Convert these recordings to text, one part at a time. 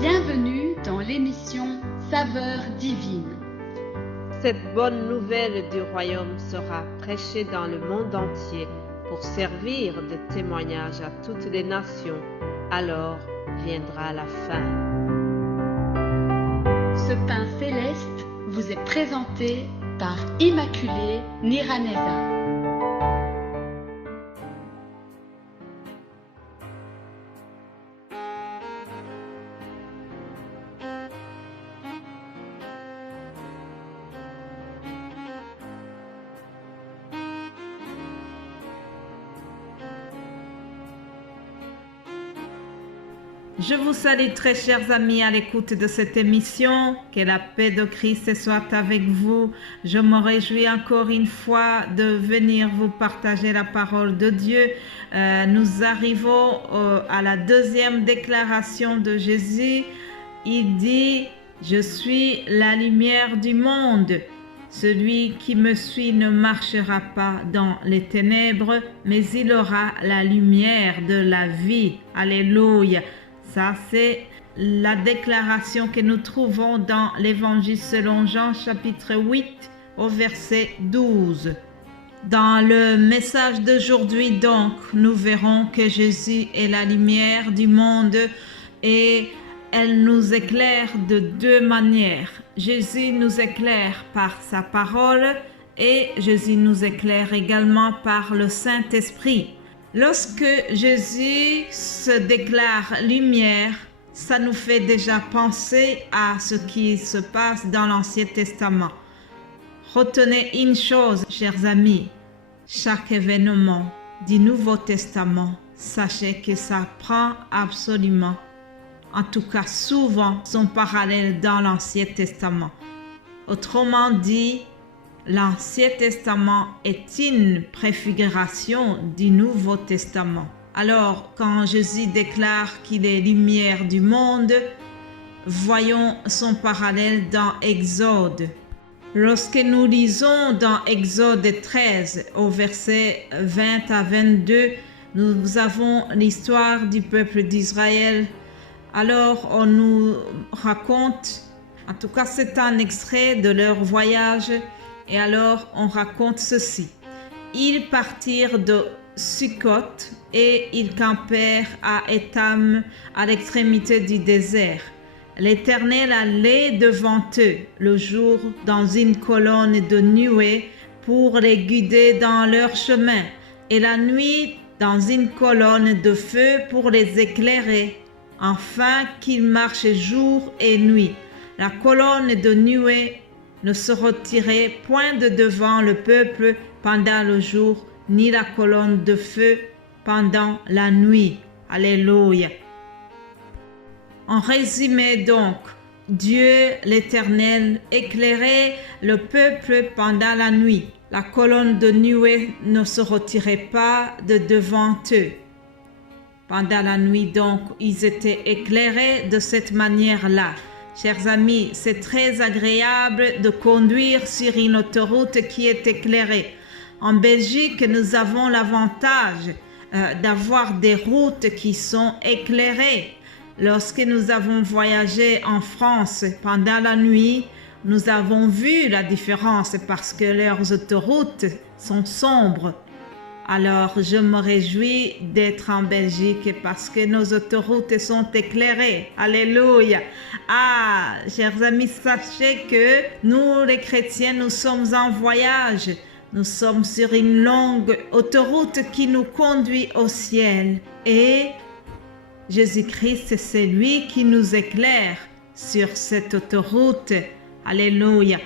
Bienvenue dans l'émission Saveurs divines. Cette bonne nouvelle du royaume sera prêchée dans le monde entier pour servir de témoignage à toutes les nations. Alors viendra la fin. Ce pain céleste vous est présenté par Immaculée Niraneza. Je vous salue très chers amis à l'écoute de cette émission. Que la paix de Christ soit avec vous. Je me réjouis encore une fois de venir vous partager la parole de Dieu. Nous arrivons à la deuxième déclaration de Jésus. Il dit « Je suis la lumière du monde. Celui qui me suit ne marchera pas dans les ténèbres, mais il aura la lumière de la vie. » Alléluia. Ça, c'est la déclaration que nous trouvons dans l'Évangile selon Jean, chapitre 8, au verset 12. Dans le message d'aujourd'hui, donc, nous verrons que Jésus est la lumière du monde et elle nous éclaire de deux manières. Jésus nous éclaire par sa parole et Jésus nous éclaire également par le Saint-Esprit. Lorsque Jésus se déclare lumière, ça nous fait déjà penser à ce qui se passe dans l'Ancien Testament. Retenez une chose, chers amis, chaque événement du Nouveau Testament, sachez que ça prend absolument, en tout cas souvent, son parallèle dans l'Ancien Testament. Autrement dit, l'Ancien Testament est une préfiguration du Nouveau Testament. Alors, quand Jésus déclare qu'il est lumière du monde, voyons son parallèle dans Exode. Lorsque nous lisons dans Exode 13, au verset 20 à 22, nous avons l'histoire du peuple d'Israël. Alors, on nous raconte, en tout cas c'est un extrait de leur voyage. Et alors, on raconte ceci. Ils partirent de Sukkot et ils campèrent à Étam, à l'extrémité du désert. L'Éternel allait devant eux le jour dans une colonne de nuée pour les guider dans leur chemin, et la nuit dans une colonne de feu pour les éclairer, afin qu'ils marchent jour et nuit. La colonne de nuée ne se retirait point de devant le peuple pendant le jour, ni la colonne de feu pendant la nuit. Alléluia. En résumé donc, Dieu l'Éternel éclairait le peuple pendant la nuit. La colonne de nuée ne se retirait pas de devant eux. Pendant la nuit donc, ils étaient éclairés de cette manière-là. Chers amis, c'est très agréable de conduire sur une autoroute qui est éclairée. En Belgique, nous avons l'avantage d'avoir des routes qui sont éclairées. Lorsque nous avons voyagé en France pendant la nuit, nous avons vu la différence parce que leurs autoroutes sont sombres. Alors, je me réjouis d'être en Belgique parce que nos autoroutes sont éclairées. Alléluia. Ah, chers amis, sachez que nous, les chrétiens, nous sommes en voyage. Nous sommes sur une longue autoroute qui nous conduit au ciel. Et Jésus-Christ, c'est lui qui nous éclaire sur cette autoroute. Alléluia.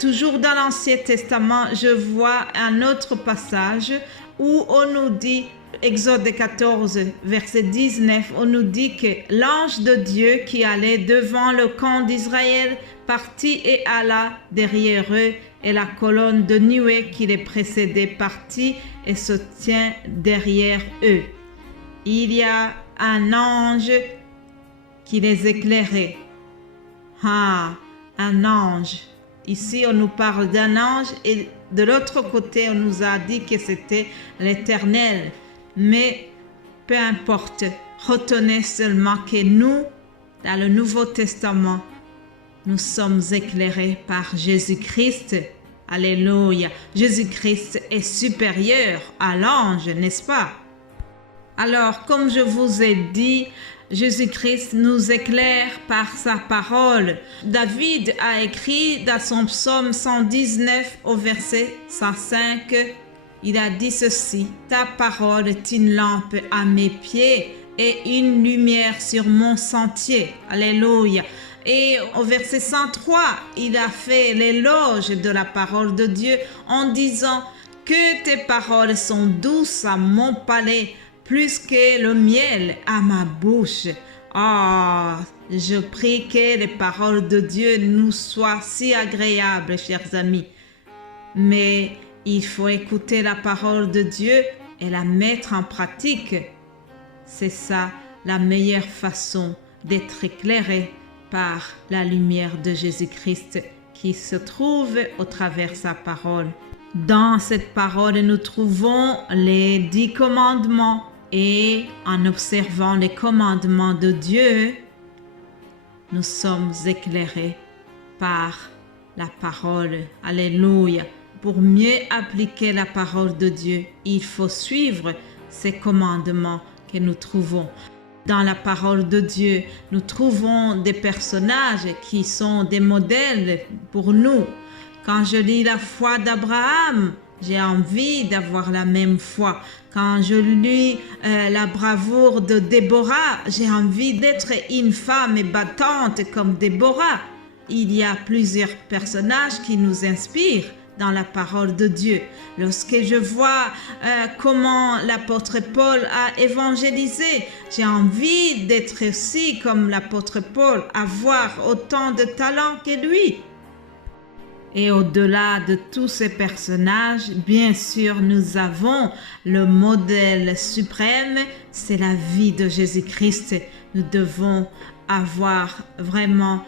Toujours dans l'Ancien Testament, je vois un autre passage où on nous dit, Exode 14, verset 19, on nous dit que l'ange de Dieu qui allait devant le camp d'Israël partit et alla derrière eux, et la colonne de nuée qui les précédait partit et se tient derrière eux. Il y a un ange qui les éclairait. Un ange. Ici, on nous parle d'un ange et de l'autre côté, on nous a dit que c'était l'Éternel. Mais peu importe, retenez seulement que nous, dans le Nouveau Testament, nous sommes éclairés par Jésus-Christ. Alléluia. Jésus-Christ est supérieur à l'ange, n'est-ce pas? Alors, comme je vous ai dit, Jésus-Christ nous éclaire par sa parole. David a écrit dans son psaume 119 au verset 105, il a dit ceci: « Ta parole est une lampe à mes pieds et une lumière sur mon sentier. » Alléluia. Et au verset 103, il a fait l'éloge de la parole de Dieu en disant que tes paroles sont douces à mon palais, plus que le miel à ma bouche. Je prie que les paroles de Dieu nous soient si agréables, chers amis. Mais il faut écouter la parole de Dieu et la mettre en pratique. C'est ça la meilleure façon d'être éclairé par la lumière de Jésus-Christ qui se trouve au travers sa parole. Dans cette parole, nous trouvons les 10 commandements et en observant les commandements de Dieu, nous sommes éclairés par la parole. Alléluia. Pour mieux appliquer la parole de Dieu, il faut suivre ces commandements que nous trouvons. Dans la parole de Dieu, nous trouvons des personnages qui sont des modèles pour nous. Quand je lis la foi d'Abraham, j'ai envie d'avoir la même foi. Quand je lis la bravoure de Déborah, j'ai envie d'être une femme battante comme Déborah. Il y a plusieurs personnages qui nous inspirent dans la parole de Dieu. Lorsque je vois comment l'apôtre Paul a évangélisé, j'ai envie d'être aussi comme l'apôtre Paul, avoir autant de talent que lui. Et au-delà de tous ces personnages, bien sûr, nous avons le modèle suprême, c'est la vie de Jésus-Christ. Nous devons avoir vraiment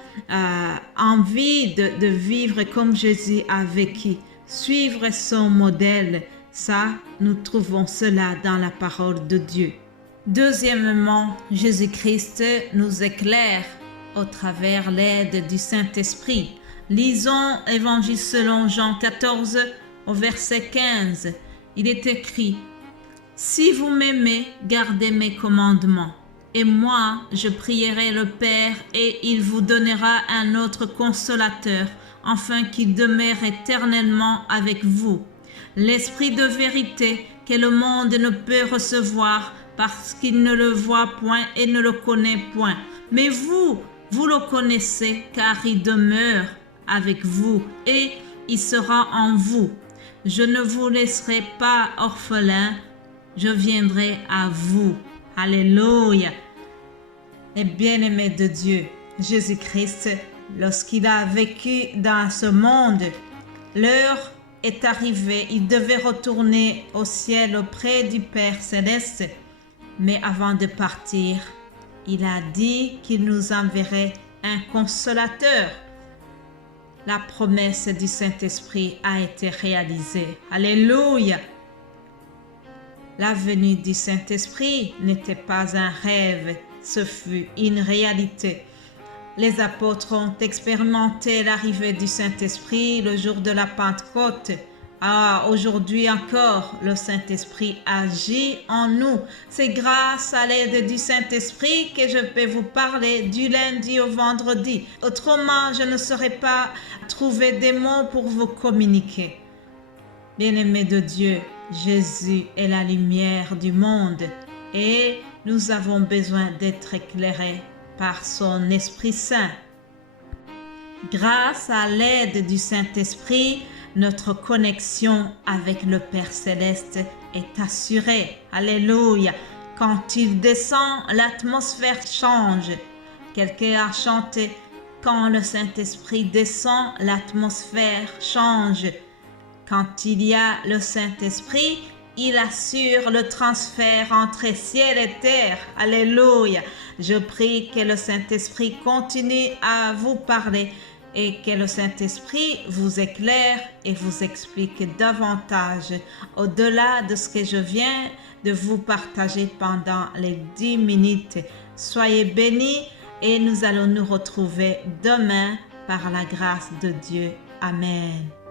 envie de vivre comme Jésus a vécu, suivre son modèle. Ça, nous trouvons cela dans la parole de Dieu. Deuxièmement, Jésus-Christ nous éclaire au travers l'aide du Saint-Esprit. Lisons l'Évangile selon Jean 14 au verset 15. Il est écrit: « Si vous m'aimez, gardez mes commandements. Et moi, je prierai le Père et il vous donnera un autre consolateur, afin qu'il demeure éternellement avec vous. L'Esprit de vérité que le monde ne peut recevoir parce qu'il ne le voit point et ne le connaît point. Mais vous le connaissez car il demeure avec vous et il sera en vous. Je ne vous laisserai pas orphelins, je viendrai à vous. » Alléluia. Et bien-aimé de Dieu, Jésus-Christ, lorsqu'il a vécu dans ce monde, l'heure est arrivée, il devait retourner au ciel auprès du Père Céleste. Mais avant de partir, il a dit qu'il nous enverrait un consolateur. La promesse du Saint-Esprit a été réalisée. Alléluia! La venue du Saint-Esprit n'était pas un rêve, ce fut une réalité. Les apôtres ont expérimenté l'arrivée du Saint-Esprit le jour de la Pentecôte. Aujourd'hui encore, le Saint-Esprit agit en nous. C'est grâce à l'aide du Saint-Esprit que je peux vous parler du lundi au vendredi. Autrement, je ne saurais pas trouver des mots pour vous communiquer. Bien-aimés de Dieu, Jésus est la lumière du monde et nous avons besoin d'être éclairés par son Esprit Saint. Grâce à l'aide du Saint-Esprit, notre connexion avec le Père Céleste est assurée. Alléluia! Quand il descend, l'atmosphère change. Quelqu'un a chanté: quand le Saint-Esprit descend, l'atmosphère change. Quand il y a le Saint-Esprit, il assure le transfert entre ciel et terre. Alléluia! Je prie que le Saint-Esprit continue à vous parler et que le Saint-Esprit vous éclaire et vous explique davantage au-delà de ce que je viens de vous partager pendant les 10 minutes. Soyez bénis et nous allons nous retrouver demain par la grâce de Dieu. Amen.